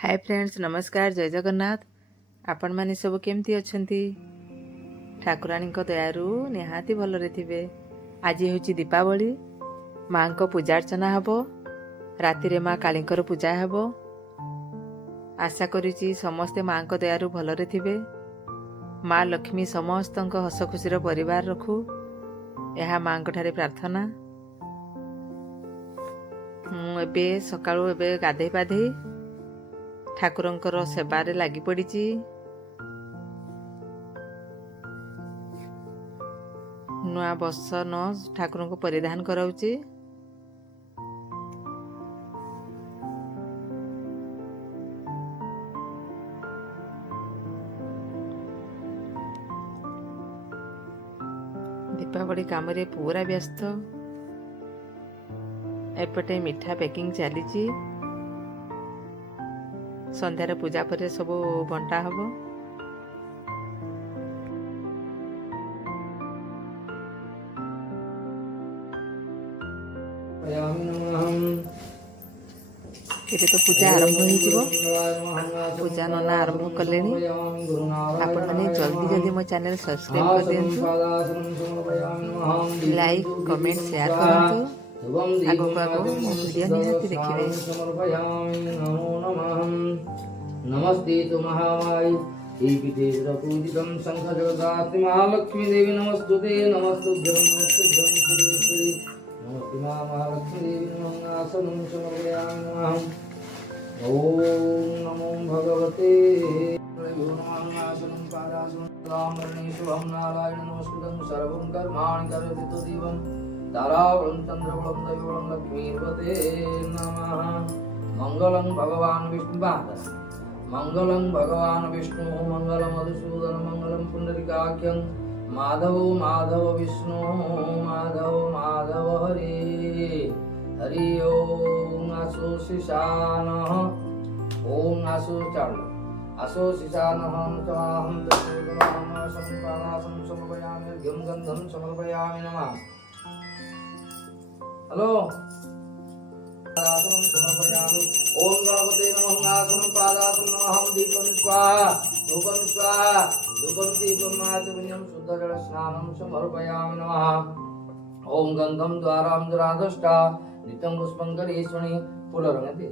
Hi friends, नमस्कार, जय जगन्नाथ। आपण माने सब केमती अछंती? ठाकुराणी दयारू निहाती भलरे थिबे। आज होची दीपावली। माँ को पूजा अर्चना हबो। राति रे माँ कालींकर पूजा हबो। आशा करूची समस्ते माँ को दयारू भलरे थिबे। माँ लक्ष्मी समस्तंक हस खुशीर परिवार रखू, यह माँ ठारे प्रार्थना। मुझे सकाळू एबे गाधे पाधे ठाकुरंकर सेबारे लगी पड़ी। नुआ बसन ठाकुर को परिधान कराऊची। दीपावली काम रे पूरा व्यस्त। एपटे मिठा पैकिंग चली। संध्यार पूजा पर सब बंटा हबो। ये तो पूजा आरंभ हो। पूजा नना आरंभ कले। आपण मैंने जल्दी जल्दी मो चैनल सब्सक्राइब कर दिंतु, लाइक कमेंट शेयर करंतु। आगो आगो मो वीडियो निहाती देखिबे। नमस्ते तु महामाई पीठे पूजितं शंख जगदास्ति महालक्ष्मी देवी नमस्तुते नमस्तुभ्यं नमस्तुभ्यं श्री श्री नमस्ते महालक्ष्मी देवी नमः आसनं समर्पयामि नमः। ओम नमो भगवते नमः। आसनं पादासनं रामरणे शुभं नारायण नमस्कृतं सर्वं कर्माणि करोति तदेवं तारावलं चन्द्रवलं दैवलं लक्ष्मीर्वते नमः। मंगलं भगवान् विष्णुपाद मंगलं भगवान् विष्णु मंगलं मधुसूदन मंगलं पुंडरीकाख्यं माधवो माधव विष्णु माधव माधव हरे हरि ओम आसो शिशानः ओम आसो चालु आसो शिशानः तमाहं तस्मैं संपादासं समर्पयामि अर्घ्यं गन्धं समर्पयामि नमः। हेलो आसनं समर्पयामि। ओम गणपते नमः। आसनं पादासनं नमः। दीपं स्वाहा धूपं स्वाहा धूपं दीपं आचमनीयं शुद्धजल स्नानं समर्पयामि नमः। ओम गंधं द्वारां दुराधष्टा नित्यं पुष्पं करीश्वनि फूलरंगते।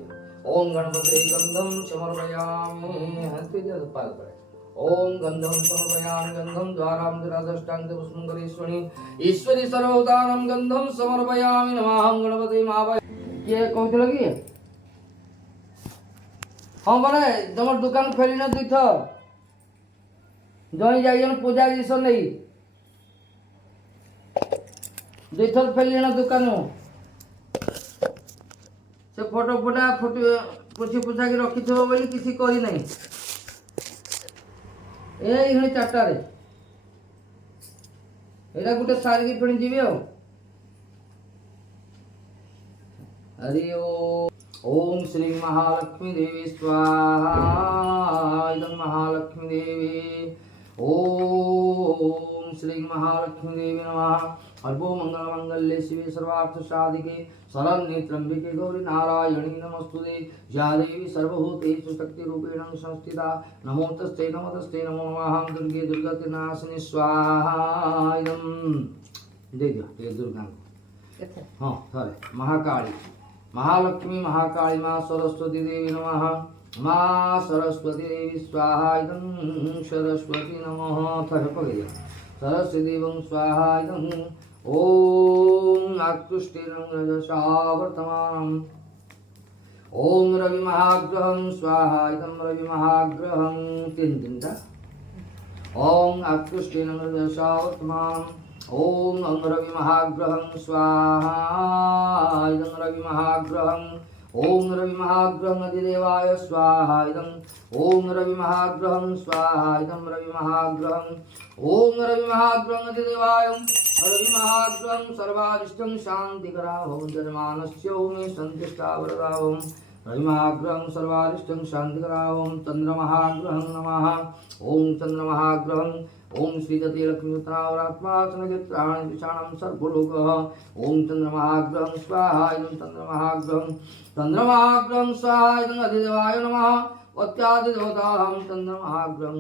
ओम गणपते गंधं समर्पयामि हंते पाद पड़े। ओम गंधं समर्पयामि गंधं द्वारां दुराधष्टां पुष्पं करीश्वनि ईश्वरी सर्वभूतानां गंधं समर्पयामि नमः। गणपते महाभय किए कहते लगी हाँ बने तुम दुकान फेरी न दुई थर जई जाइए पूजा जिस नहीं दुई थर फेरी न दुकान से फोटो फोटा फोटो पोछी पोछा के रखी थो बोली किसी करी नहीं ए चार्टा रे एटा गोटे सारी की फेणी जीवी हरि ओम श्री महालक्ष्मी देवी स्वाहा इदं महालक्ष्मी देवी ओम श्री महालक्ष्मी देवी नमः। सर्वो मंगल मंगल्ये शिवे सर्वार्थ साधिके शरण्ये त्र्यंबके गौरी नारायणी नमस्तुते। या देवी सर्वभूतेषु शक्ति रूपेण संस्थिता नमो तस्ते नमो नमः। दुर्गे दुर्गति नाशिनी स्वाहा इदं दे दियो ये दुर्गा हाँ सॉरी महाकाली महालक्ष्मी महाकाली माँ सरस्वती देवी नमः। माँ सरस्वती देवी स्वाहा इदं सरस्वती नमः। थर पकड़िए सरस्वती देवं स्वाहा इदं ओम आकृष्टेन रजसा वर्तमानम् ओम रवि महाग्रहं स्वाहा इदं रवि महाग्रहं तीन टा ओम आकृष्टेन रजसा वर्तमानम् ओम रवि महाग्रहं स्वाहा इदं रवि महाग्रहं ओम रवि महाग्रहं अधिदेवाय स्वाहा इदं ओम रवि महाग्रहं स्वाहा इदं रवि महाग्रहं ओम रवि महाग्रहं अधिदेवाय रवि महाग्रहं सर्वारिष्टं शान्तिकरा भवं जनमानस्य मे सन्तिष्ठा वरदा भवं रविमहाग्रहं सर्वारिष्टं शान्तिकरां चन्द्रमहाग्रहं नमः। ओम चन्द्रमहाग्रहं ओम श्रीदते लक्ष्मीपुत्रावरात्मासनचित्राणि विषाणं सर्वलोकः। ओम चन्द्रमहाग्रहं स्वाहा इदं चन्द्रमहाग्रहं स्वाहा इदं अधिदेवाय नमः। वत्यादिदेवतां चन्द्रमहाग्रहं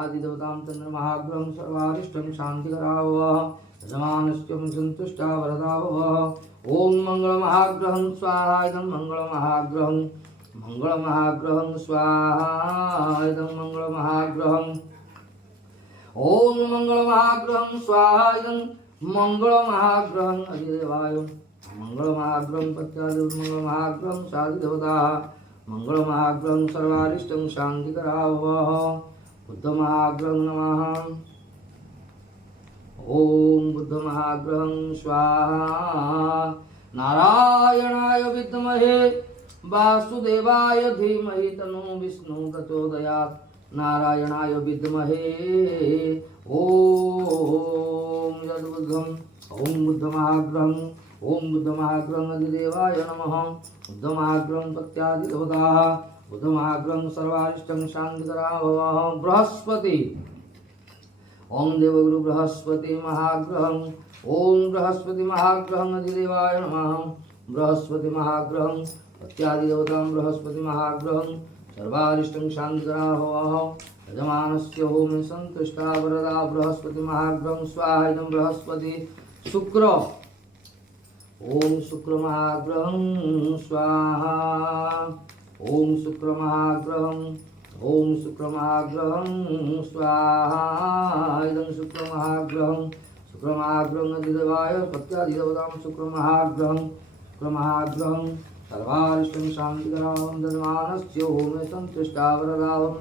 आदिदेवतां चन्द्रमहाग्रहं सर्वारिष्टं शान्तिकरां यजमानस्य सन्तुष्टा वरदा भवः। ओम मंगलमहाग्रहं स्वाहा इदं मंगलमहाग्रहं स्वाहा इदं मंगलमहाग्रहं। ओम मंगलमहाग्रहं स्वाहा इदं मंगलमहाग्रहं अधिदेवाय मंगलमहाग्रहं प्रत्यादिदेव मंगलमहाग्रहं साधिदेवताः मंगलमहाग्रहं सर्वारिष्टं शान्तिकरावः। बुद्धमहाग्रहं नमः। ओम बुद्धमहाग्रहं स्वाहा नारायणाय विद्महे वासुदेवाय धीमहि तन्नो विष्णु प्रचोदयात्। नारायणाय विद्महे ओम यद्बुद्धं ओम बुद्धमहाग्रहं अधिदेवाय नमः। बुद्धमहाग्रहं प्रत्यादिदेवताः बुद्धमहाग्रहं सर्वारिष्टं शान्तिकरावः। बृहस्पति ओम देवगुरु बृहस्पति महाग्रहं ओम बृहस्पति महाग्रहं अधिदेवाय नमः। बृहस्पति महाग्रहं प्रत्यादिदेवतां बृहस्पति महाग्रहं सर्वारिष्टं शान्तिकरावः। यजमानस्य होमे सन्तुष्टा वरदा बृहस्पति महाग्रहं स्वाहा इदं बृहस्पति शुक्र ओम शुक्र महाग्रहं स्वाहा ओम शुक्र महाग्रहं ओम शुक्रमहाग्रहं स्वाहा इदं शुक्रमहाग्रहं अधिदेवाय प्रत्यादिदेवतां शुक्रमहाग्रहं सर्वारिष्टं शान्तिकरां यजमानस्य होमे सन्तुष्टा वरदा ओम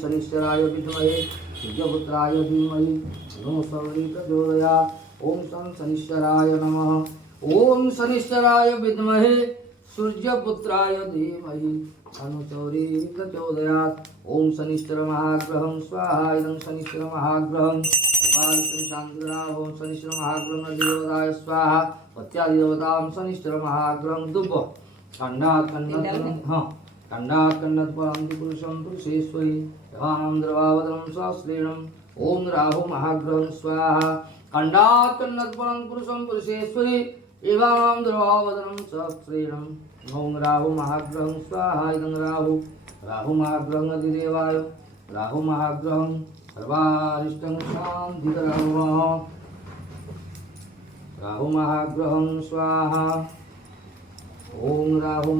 शनिश्चराय विद्महे सूर्यपुत्राय धीमहि तन्नो प्रचोदयात्। ओम शनिश्चराय नमः। ओम शनिश्चराय विद्महे सूर्यपुत्राय धीमहि अनुचौरी प्रचोदयात्। ओम शनिश्चर महाग्रहं स्वाहा इदं शनिश्चर महाग्रहं सर्वारिष्टं शान्तिकरां ओम शनिश्चर महाग्रहं अधिदेवताय स्वाहा प्रत्यादिदेवतां शनिश्चर महाग्रहं दुब्ब खण्डात् खण्डात् परं पुरुषं पुरुषेश्वरी यवानं द्रवावदनं सहस्रेणं। ओम राहु महाग्रहं स्वाहा खण्डात् परं पुरुषं पुरुषेश्वरी एवां द्रवावदनं सहस्रेणं। ओम राहु महाग्रहं स्वाहा इदं राहु महाग्रहं अधिदेवाय राहु महाग्रहं सर्वारिष्टं शान्तिकरावः। राहु महाग्रहं स्वाहा ओम राहु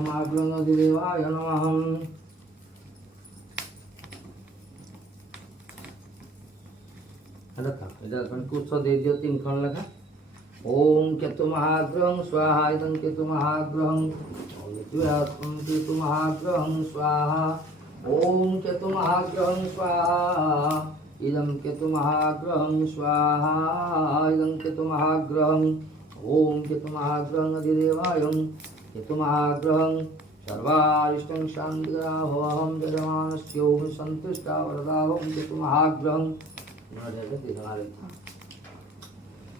महाग्रहं अधिदेवाय नमः। कुछ दे दियो 3 खंड लगा। ओम केतु महाग्रहं स्वाहा इदं केतु महाग्रहं केतु महाग्रहं स्वाहा ओम केतु महाग्रहं स्वाहा इदं केतु महाग्रहं स्वाहा इदं केतु महाग्रहं ओम केतु महाग्रहं अधिदेवाय केतु महाग्रहं सर्वारिष्टं शान्तिकरावहं यजमानस्य होमे सन्तुष्टा वरदा केतु महाग्रहं।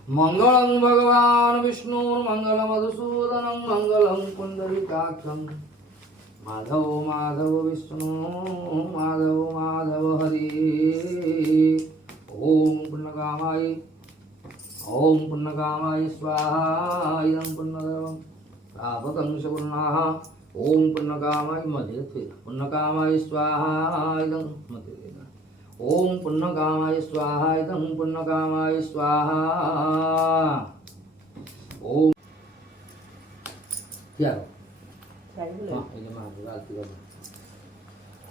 मंगलं भगवान् विष्णुर्मंगलं मधुसूदनं मंगलं पुंडरीकाक्षं माधव माधव विष्णु माधव माधव हरि। ओम पुण्यकामाय स्वाहा इदं पुण्यदेवं प्रापतं सवर्णाः। ओम पुण्यकामाय पुण्यकामाय स्वाहा इदं ओम पुण्यकामाय स्वाहा इदं पुण्यकामाय स्वाहा। ओम क्या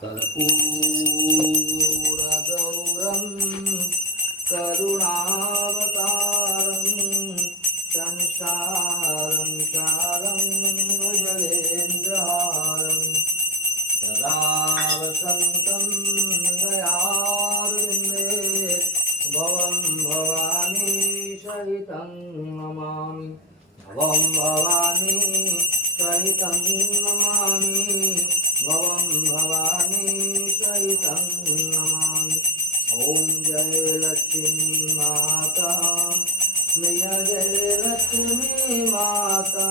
कर्पूरगौरं करुणावतारं संसारं सारं भजलेन्द्रहारं सदा वसन्तं दयावृन्दे भवं भवानी सहितं नमामि भवं भवानी सहितं नमामि भवं भवानी सहितं नमामि। ओम जय लक्ष्मी माता मैया जय लक्ष्मी माता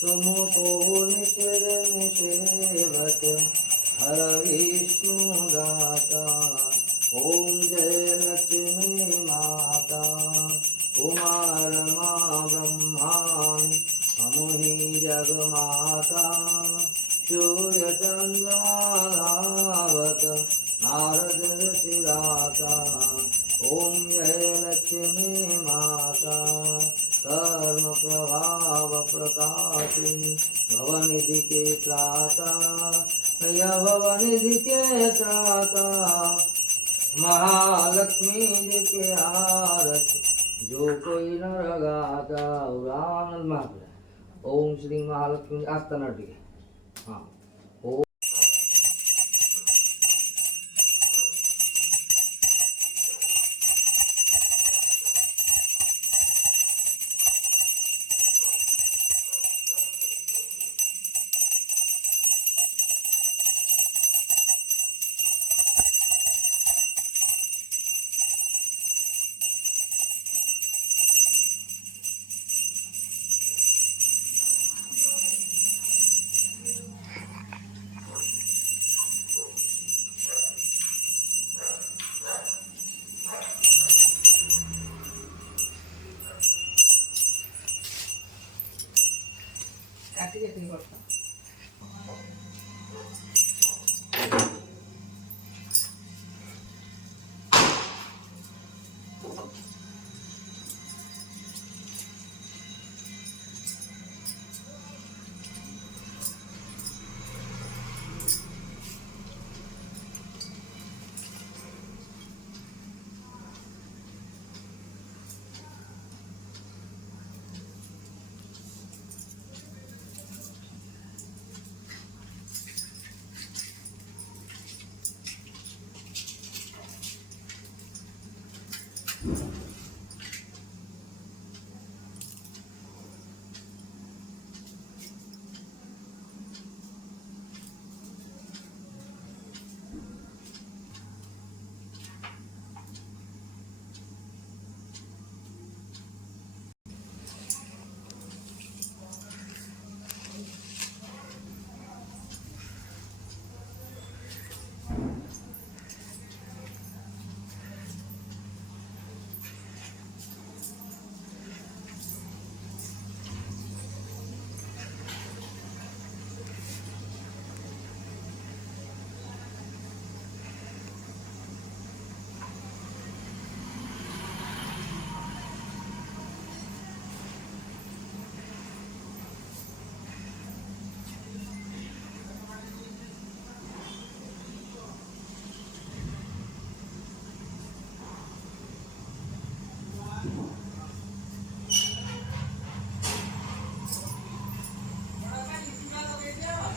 तुमको निषेध निषेवत हर विष्णु दाता। ओम जय लक्ष्मी माता उमा रमा ब्रह्माण अमुनि जगमाता सूर्य चंद्रमाधावत नारद ऋषिदाता। ओम जय लक्ष्मी माता कर्म प्रभाव प्रकाशिनी भवनिधि के त्राता। मैया भवनिधि के त्राता महालक्ष्मी जी के आरत जो कोई न लगाता। आनंद महाप्रभु। ओम श्री महालक्ष्मी आस्था नटी। हाँ ओम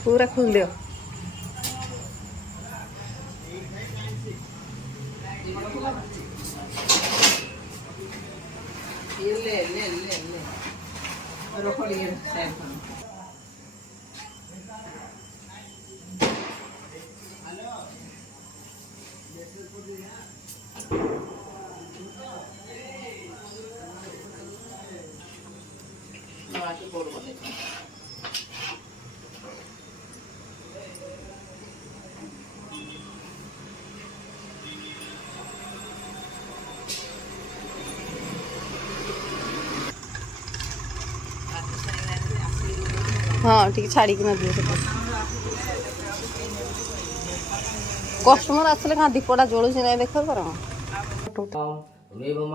पूरा खोल दियो। ले ले ले ले रखो लिए साइड पर। आके बोल बोले हाँ ठीक छाड़ी दिए कस्टमर आसले कहाँ दीपटा जोड़ू ना देख कर त्वमेव